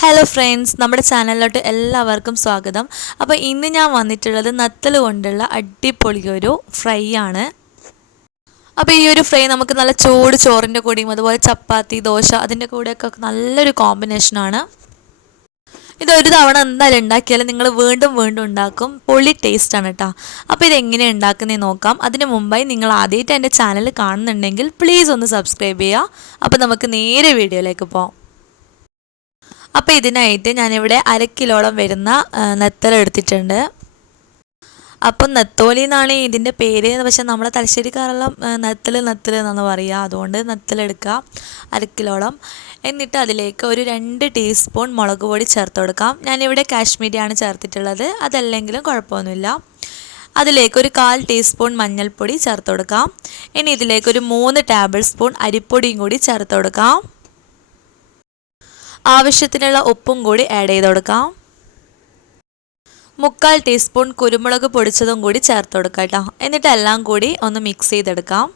Hello friends നമ്മുടെ ചാനലിലോട്ട് എല്ലാവർക്കും സ്വാഗതം. അപ്പോൾ ഇന്ന് ഞാൻ വന്നിട്ടുള്ളത് നത്തൽ കൊണ്ടുള്ള അടിപൊളി ഒരു ഫ്രൈ ആണ്. അപ്പോൾ ഈ ഒരു ഫ്രൈ നമുക്ക് നല്ല ചൂട് ചോറിന്റെ കൂടെയും അതുപോലെ ചപ്പാത്തി ദോശ അതിന്റെ കൂടെയൊക്കെ നല്ലൊരു കോമ്പിനേഷനാണ് ഇതൊരു തവണ എന്തായാലും ഉണ്ടാക്കിയാലും നിങ്ങൾ വീണ്ടും വീണ്ടും ഉണ്ടാക്കും. പൊളി ടേസ്റ്റാണ് കേട്ടോ അപ്പോൾ ഇതെങ്ങനെ ഉണ്ടാക്കുന്നതെന്ന് നോക്കാം. അതിന് മുമ്പായി നിങ്ങൾ ആദ്യമായിട്ട് എന്റെ ചാനൽ കാണുന്നുണ്ടെങ്കിൽ പ്ലീസ് ഒന്ന് സബ്സ്ക്രൈബ് ചെയ്യുക. അപ്പോൾ നമുക്ക് നേരെ വീഡിയോയിലേക്ക് പോകാം അപ്പോൾ ഇതിനായിട്ട് ഞാനിവിടെ അര കിലോളം വരുന്ന നെത്തൽ എടുത്തിട്ടുണ്ട്. അപ്പം നെത്തോലി എന്നാണ് ഇതിന്റെ പേര്. പക്ഷെ നമ്മളെ തലശ്ശേരിക്കാരെല്ലാം നെത്തൽ നെത്തൽ എന്നാണ് പറയുക. അതുകൊണ്ട് നെത്തലെടുക്കുക അര കിലോളം. എന്നിട്ട് അതിലേക്ക് ഒരു രണ്ട് ടീസ്പൂൺ മുളക് പൊടി ചേർത്ത് കൊടുക്കാം. ഞാനിവിടെ കാശ്മീരിയാണ് ചേർത്തിട്ടുള്ളത്. അതല്ലെങ്കിലും കുഴപ്പമൊന്നുമില്ല. അതിലേക്ക് ഒരു കാൽ ടീസ്പൂൺ മഞ്ഞൾപ്പൊടി ചേർത്ത് കൊടുക്കാം. ഇനി ഇതിലേക്ക് ഒരു മൂന്ന് ടേബിൾ സ്പൂൺ അരിപ്പൊടിയും കൂടി ചേർത്ത് കൊടുക്കാം. ആവശ്യത്തിനുള്ള ഉപ്പും കൂടി ആഡ് ചെയ്ത് കൊടുക്കാം. മുക്കാൽ ടീസ്പൂൺ കുരുമുളക് പൊടിച്ചതും കൂടി ചേർത്ത് കൊടുക്കാം കേട്ടോ എന്നിട്ട് എല്ലാം കൂടി ഒന്ന് മിക്സ് ചെയ്തെടുക്കാം.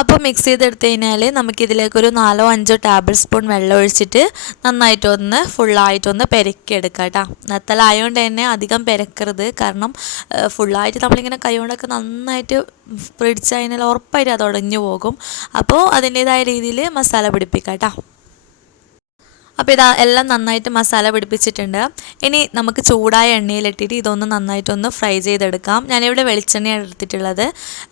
അപ്പോൾ മിക്സ് ചെയ്തെടുത്ത് കഴിഞ്ഞാൽ നമുക്കിതിലേക്കൊരു നാലോ അഞ്ചോ ടേബിൾ സ്പൂൺ വെള്ളം ഒഴിച്ചിട്ട് നന്നായിട്ടൊന്ന് ഫുള്ളായിട്ടൊന്ന് പെരക്കിയെടുക്കാം കേട്ടോ നത്തലായതുകൊണ്ട് തന്നെ അധികം പെരക്കരുത്. കാരണം ഫുള്ളായിട്ട് നമ്മളിങ്ങനെ കൈകൊണ്ടൊക്കെ നന്നായിട്ട് പിടിച്ചു കഴിഞ്ഞാൽ ഉറപ്പായിട്ട് അത് ഉടഞ്ഞു പോകും. അപ്പോൾ അതിന്റേതായ രീതിയിൽ മസാല പിടിപ്പിക്കാം കേട്ടോ അപ്പോൾ ഇതാ എല്ലാം നന്നായിട്ട് മസാല പിടിപ്പിച്ചിട്ടുണ്ട്. ഇനി നമുക്ക് ചൂടായ എണ്ണയിലിട്ടിട്ട് ഇതൊന്ന് നന്നായിട്ടൊന്ന് ഫ്രൈ ചെയ്തെടുക്കാം. ഞാനിവിടെ വെളിച്ചെണ്ണയാണ് എടുത്തിട്ടുള്ളത്.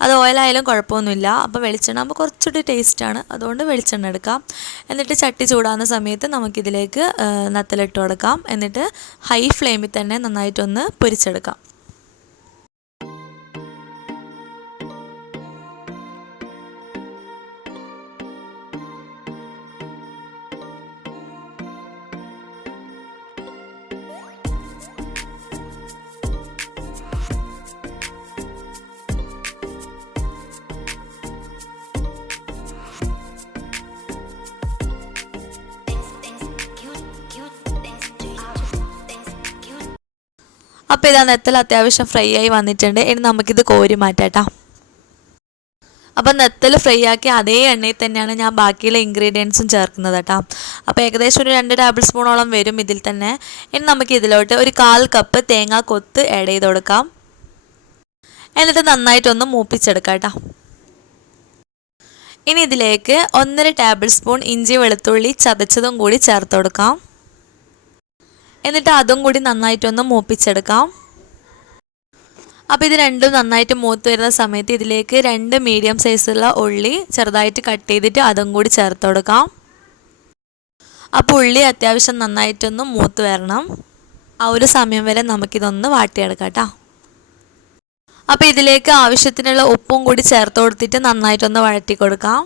അത് ഓയിലായാലും കുഴപ്പമൊന്നുമില്ല. അപ്പോൾ വെളിച്ചെണ്ണ ആകുമ്പോൾ കുറച്ചുകൂടി ടേസ്റ്റാണ് അതുകൊണ്ട് വെളിച്ചെണ്ണ എടുക്കാം. എന്നിട്ട് ചട്ടി ചൂടാകുന്ന സമയത്ത് നമുക്കിതിലേക്ക് നത്തലിട്ട് കൊടുക്കാം. എന്നിട്ട് ഹൈ ഫ്ലെയിമിൽ തന്നെ നന്നായിട്ടൊന്ന് പൊരിച്ചെടുക്കാം. അപ്പോൾ ഇതാ നെത്തൽ അത്യാവശ്യം ഫ്രൈ ആയി വന്നിട്ടുണ്ട്. ഇനി നമുക്കിത് കോരി മാറ്റാം അപ്പം നെത്തൽ ഫ്രൈ ആക്കി അതേ എണ്ണയിൽ തന്നെയാണ് ഞാൻ ബാക്കിയുള്ള ഇൻഗ്രീഡിയൻസും ചേർക്കുന്നത് കേട്ടോ. അപ്പോൾ ഏകദേശം ഒരു രണ്ട് ടേബിൾ സ്പൂണോളം വരും ഇതിൽ തന്നെ. ഇനി നമുക്ക് ഇതിലോട്ട് ഒരു കാൽ കപ്പ് തേങ്ങ കൊത്ത് ആഡ് ചെയ്ത് കൊടുക്കാം. എന്നിട്ട് നന്നായിട്ടൊന്ന് മൂപ്പിച്ചെടുക്കാം കേട്ടോ. ഇനി ഇതിലേക്ക് ഒന്നര ടേബിൾ സ്പൂൺ ഇഞ്ചി വെളുത്തുള്ളി ചതച്ചതും കൂടി ചേർത്ത് കൊടുക്കാം. എന്നിട്ട് അതും കൂടി നന്നായിട്ടൊന്ന് മൂപ്പിച്ചെടുക്കാം. അപ്പോൾ ഇത് രണ്ടും നന്നായിട്ട് മൂത്ത് വരുന്ന സമയത്ത് ഇതിലേക്ക് രണ്ട് മീഡിയം സൈസുള്ള ഉള്ളി ചെറുതായിട്ട് കട്ട് ചെയ്തിട്ട് അതും കൂടി ചേർത്ത് കൊടുക്കാം. അപ്പോൾ ഉള്ളി അത്യാവശ്യം നന്നായിട്ടൊന്ന് മൂത്ത് വരണം. ആ ഒരു സമയം വരെ നമുക്കിതൊന്ന് വാട്ടിയെടുക്കാം കേട്ടോ അപ്പോൾ ഇതിലേക്ക് ആവശ്യത്തിനുള്ള ഉപ്പും കൂടി ചേർത്ത് കൊടുത്തിട്ട് നന്നായിട്ടൊന്ന് വഴറ്റി കൊടുക്കാം.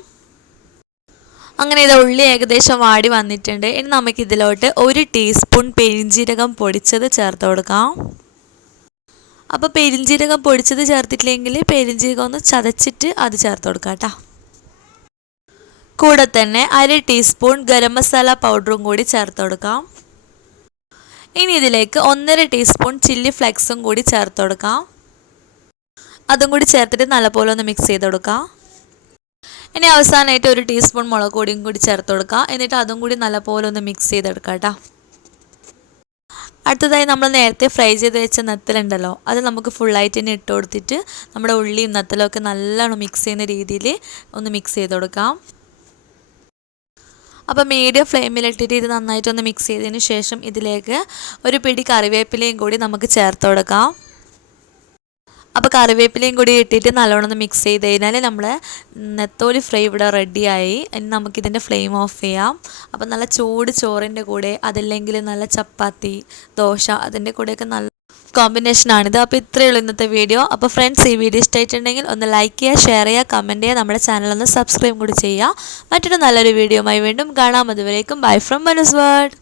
അങ്ങനെ ഇത് ഉള്ളി ഏകദേശം വാടി വന്നിട്ടുണ്ട്. ഇനി നമുക്ക് ഇതിലോട്ട് ഒരു ടീസ്പൂൺ പെരിഞ്ചീരകം പൊടിച്ചത് ചേർത്ത് കൊടുക്കാം. അപ്പോൾ പെരിഞ്ചീരകം പൊടിച്ചത് ചേർത്തിട്ടില്ലെങ്കിൽ പെരിഞ്ചീരകം ഒന്ന് ചതച്ചിട്ട് അത് ചേർത്ത് കൊടുക്കാം കേട്ടോ. കൂടെ തന്നെ അര ടീസ്പൂൺ ഗരം മസാല പൗഡറും കൂടി ചേർത്ത് കൊടുക്കാം. ഇനി ഇതിലേക്ക് ഒന്നര ടീസ്പൂൺ ചില്ലി ഫ്ലെക്സും കൂടി ചേർത്ത് കൊടുക്കാം. അതും കൂടി ചേർത്തിട്ട് നല്ലപോലെ ഒന്ന് മിക്സ് ചെയ്ത് കൊടുക്കാം. ഇനി അവസാനമായിട്ട് ഒരു ടീസ്പൂൺ മുളക് പൊടിയും കൂടി ചേർത്ത് കൊടുക്കുക. എന്നിട്ട് അതും കൂടി നല്ലപോലെ ഒന്ന് മിക്സ് ചെയ്തെടുക്കാം കേട്ടോ. അടുത്തതായി നമ്മൾ നേരത്തെ ഫ്രൈ ചെയ്ത് വെച്ച നത്തലുണ്ടല്ലോ അത് നമുക്ക് ഫുള്ളായിട്ട് തന്നെ ഇട്ട് കൊടുത്തിട്ട് നമ്മുടെ ഉള്ളിയും നത്തലും ഒക്കെ നല്ലോണം മിക്സ് ചെയ്യുന്ന രീതിയിൽ ഒന്ന് മിക്സ് ചെയ്ത് കൊടുക്കാം. അപ്പോൾ മീഡിയം ഫ്ലെയിമിലിട്ടിട്ട് ഇത് നന്നായിട്ടൊന്ന് മിക്സ് ചെയ്തതിന് ശേഷം ഇതിലേക്ക് ഒരു പിടി കറിവേപ്പിലയും കൂടി നമുക്ക് ചേർത്ത് കൊടുക്കാം. അപ്പോൾ കറിവേപ്പിലയും കൂടി ഇട്ടിട്ട് നല്ലോണം മിക്സ് ചെയ്ത് കഴിഞ്ഞാൽ നമ്മൾ നെത്തോലി ഫ്രൈ ഇവിടെ റെഡിയായി ഇനി നമുക്കിതിന്റെ ഫ്ലെയിം ഓഫ് ചെയ്യാം. അപ്പോൾ നല്ല ചൂട് ചോറിന്റെ കൂടെ അതല്ലെങ്കിൽ നല്ല ചപ്പാത്തി ദോശ അതിന്റെ കൂടെയൊക്കെ നല്ല കോമ്പിനേഷനാണിത് അപ്പോൾ ഇത്രയേ ഉള്ളൂ ഇന്നത്തെ വീഡിയോ അപ്പോൾ ഫ്രണ്ട്സ് ഈ വീഡിയോ ഇഷ്ടമായിട്ടുണ്ടെങ്കിൽ ഒന്ന് ലൈക്ക് ചെയ്യുക ഷെയർ ചെയ്യുക കമന്റ് ചെയ്യുക നമ്മുടെ ചാനൽ ഒന്ന് സബ്സ്ക്രൈബ് കൂടി ചെയ്യുക. മറ്റൊരു നല്ലൊരു വീഡിയോയുമായി വീണ്ടും കാണാം. അതുവരേക്കും ബൈ ഫ്രം മനസ് വേർഡ്